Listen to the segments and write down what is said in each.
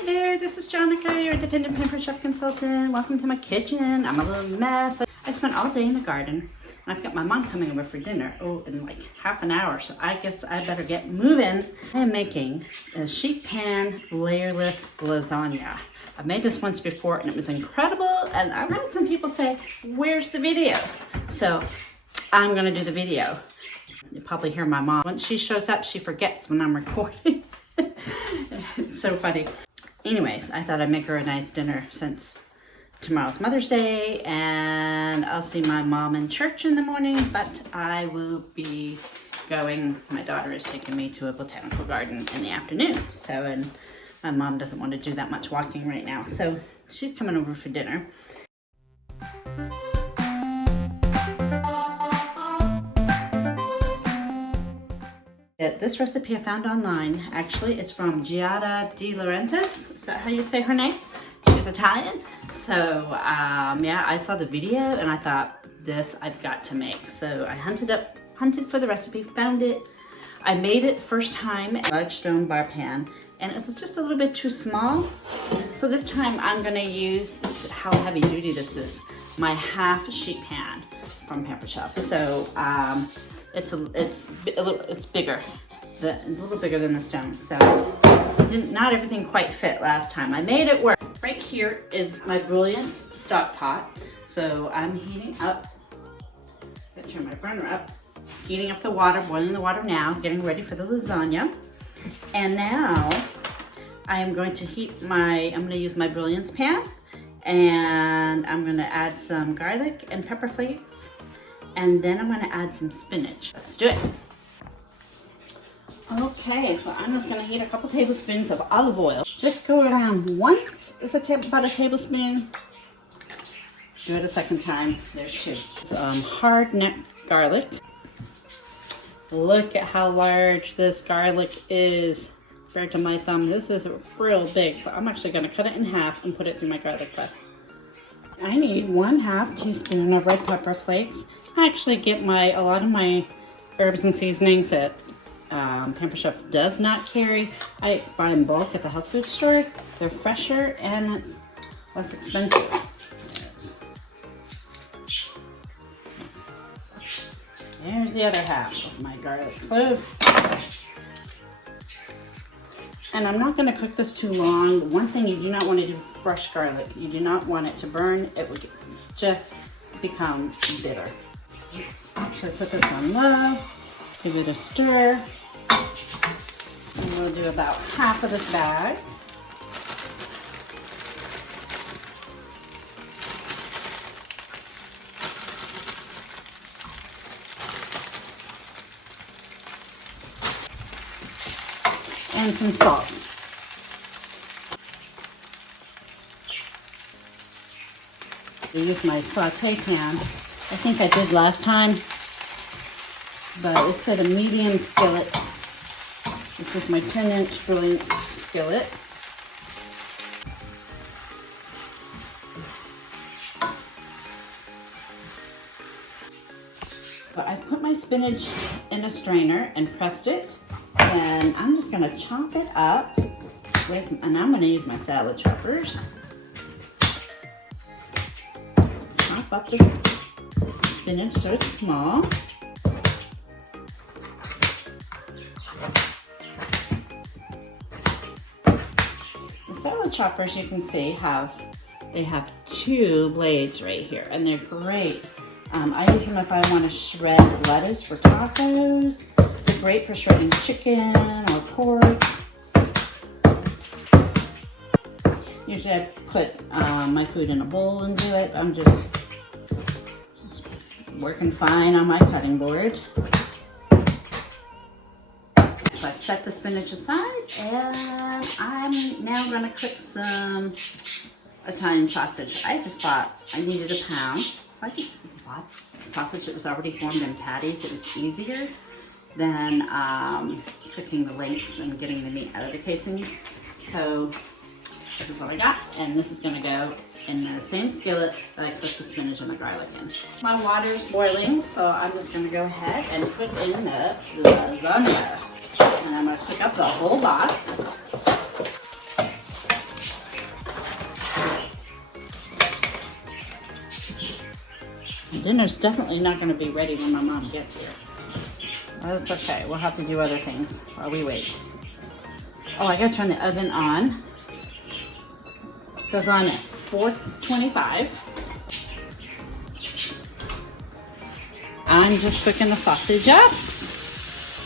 Hi there, this is Jonica, your independent pampered chef consultant. Welcome to my kitchen. I'm a little mess. I spent all day in the garden, and I've got my mom coming over for dinner, in like half an hour, so I guess I better get moving. I am making a sheet pan layerless lasagna. I've made this once before, and it was incredible, and I've had some people say, where's the video? So I'm gonna do the video. You'll probably hear my mom. Once she shows up, she forgets when I'm recording. It's so funny. Anyways, I thought I'd make her a nice dinner since tomorrow's Mother's Day, and I'll see my mom in church in the morning, but I will be going, my daughter is taking me to a botanical garden in the afternoon. So, and my mom doesn't want to do that much walking right now. So she's coming over for dinner. This recipe I found online. Actually, it's from Giada De Laurentiis. Is that how you say her name? She's Italian. So yeah, I saw the video and I thought, this I've got to make. So I hunted for the recipe, found it. I made it first time in a large stone bar pan, and it was just a little bit too small. So this time I'm gonna use, how heavy duty this is, my half sheet pan from Pampered Chef. So it's bigger, a little bigger than the stone. So not everything quite fit last time. I made it work. Right here is my Brilliance stock pot. So I'm heating up, I'm gonna turn my burner up, heating up the water, boiling the water now, getting ready for the lasagna. And now I am going to I'm gonna use my Brilliance pan, and I'm gonna add some garlic and pepper flakes, and then I'm gonna add some spinach. Let's do it. Okay, so I'm just gonna heat a couple tablespoons of olive oil. Just go around once, about a tablespoon. Do it a second time, there's two. Hard neck garlic. Look at how large this garlic is compared to my thumb. This is real big, so I'm actually gonna cut it in half and put it through my garlic press. I need 1/2 teaspoon of red pepper flakes. I actually get a lot of my herbs and seasonings that Pampered Chef does not carry. I buy in bulk at the health food store. They're fresher and it's less expensive. There's the other half of my garlic clove. And I'm not gonna cook this too long. One thing you do not want to do with fresh garlic, you do not want it to burn. It will just become bitter. Actually put this on low, give it a stir. And we'll do about half of this bag. And some salt. I use my saute pan. I think I did last time, but it said a medium skillet. This is my 10-inch Brilliance skillet. But I've put my spinach in a strainer and pressed it, and I'm just gonna chop it up and I'm gonna use my salad choppers. Chop up the spinach so it's small. The salad choppers, you can see, they have 2 blades right here, and they're great. I use them if I want to shred lettuce for tacos. They're great for shredding chicken or pork. Usually I put my food in a bowl and do it. I'm just working fine on my cutting board. So I've set the spinach aside, and I'm now going to cook some Italian sausage. I needed a pound, so I just bought sausage that was already formed in patties. It was easier than cooking the lengths and getting the meat out of the casings. So this is what I got, and this is going to go in the same skillet that I cooked the spinach and the garlic in. My water's boiling, so I'm just going to go ahead and put in the lasagna. And I'm going to cook up the whole box. dinner's definitely not going to be ready when my mom gets here. That's okay. We'll have to do other things while we wait. Oh, I gotta turn the oven on. It goes on at 425. I'm just cooking the sausage up.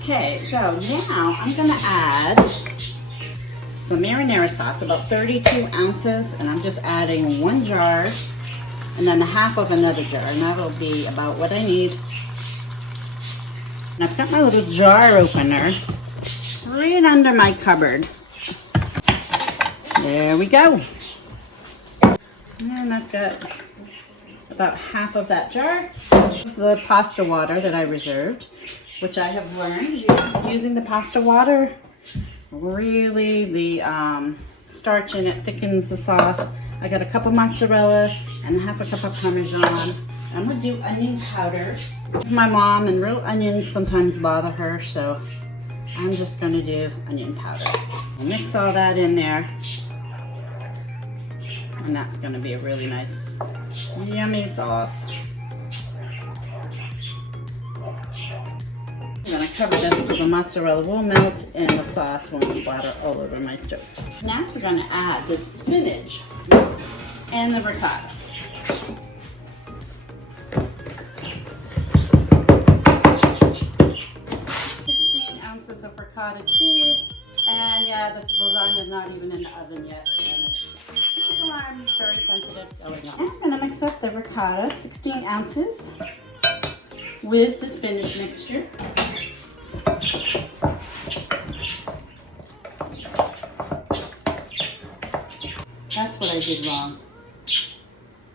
Okay, so now I'm gonna add some marinara sauce, about 32 ounces, and I'm just adding 1 jar and then half of another jar, and that'll be about what I need. And I've got my little jar opener right under my cupboard. There we go. And I've got about half of that jar. This is the pasta water that I reserved, which I have learned using the pasta water. Really, the starch in it thickens the sauce. I got a cup of mozzarella and half a cup of Parmesan. I'm gonna do onion powder. My mom and real onions sometimes bother her, so I'm just gonna do onion powder. I'll mix all that in there. And that's gonna be a really nice, yummy sauce. I'm gonna cover this so the mozzarella will melt and the sauce won't splatter all over my stove. Now we're gonna add the spinach and the ricotta. 16 ounces of ricotta cheese, and yeah, this lasagna is not even in the oven yet. And I'm very sensitive going on. I'm gonna mix up the ricotta, 16 ounces, with the spinach mixture. That's what I did wrong.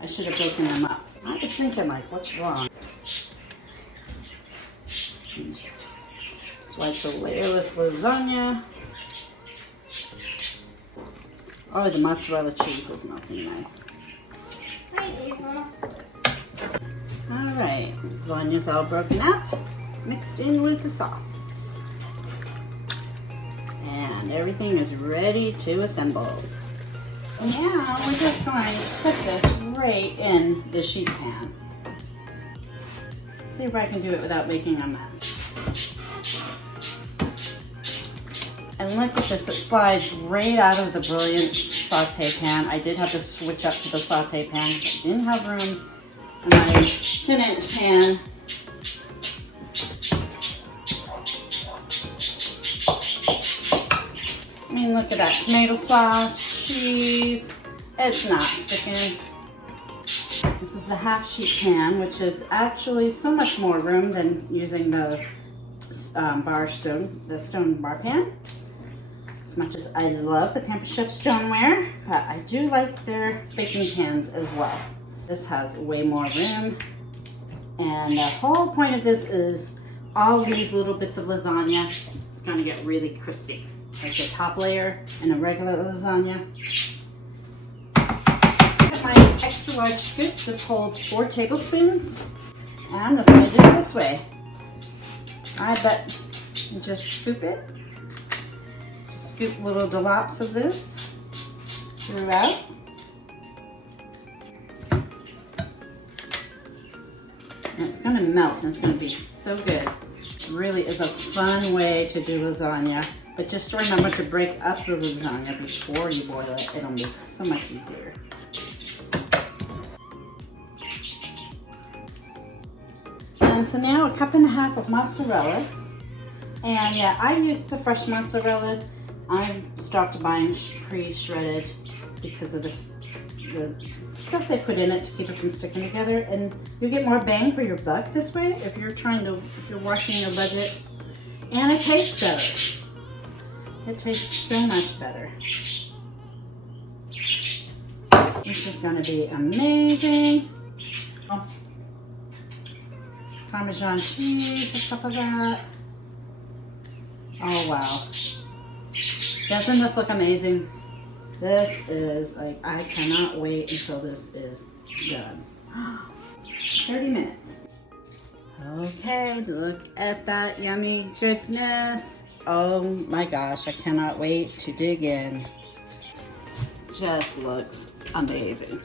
I should have broken them up. I was thinking, like, what's wrong? That's why it's a layerless lasagna. Oh, the mozzarella cheese is melting nice. Alright, lasagna's all broken up, mixed in with the sauce. And everything is ready to assemble. Now we're just going to put this right in the sheet pan. See if I can do it without making a mess. And look at this, it slides right out of the Brilliant saute pan. I did have to switch up to the saute pan because I didn't have room in my 10-inch pan. I mean, look at that, tomato sauce, cheese, it's not sticking. This is the half sheet pan, which is actually so much more room than using the stone bar pan. As much as I love the Pampered Chef stoneware, but I do like their baking pans as well. This has way more room, and the whole point of this is all these little bits of lasagna is going to get really crispy, like the top layer in a regular lasagna. My extra large scoop, this holds 4 tablespoons, and I'm just going to do it this way. I bet you just scoop it. Just scoop little dollops of this throughout. And it's going to melt, and it's going to be so good. It really is a fun way to do lasagna, but just remember to break up the lasagna before you boil it. It'll make it so much easier. And so now a cup and a half of mozzarella. And yeah, I used the fresh mozzarella. I've stopped buying pre-shredded because of the stuff they put in it to keep it from sticking together. And you get more bang for your buck this way if you're watching your budget. And it tastes better. It tastes so much better. This is going to be amazing. Parmesan cheese on top of that. Oh wow. Doesn't this look amazing? This is like, I cannot wait until this is done. 30 minutes. Okay, look at that yummy goodness. Oh my gosh, I cannot wait to dig in. Just looks amazing.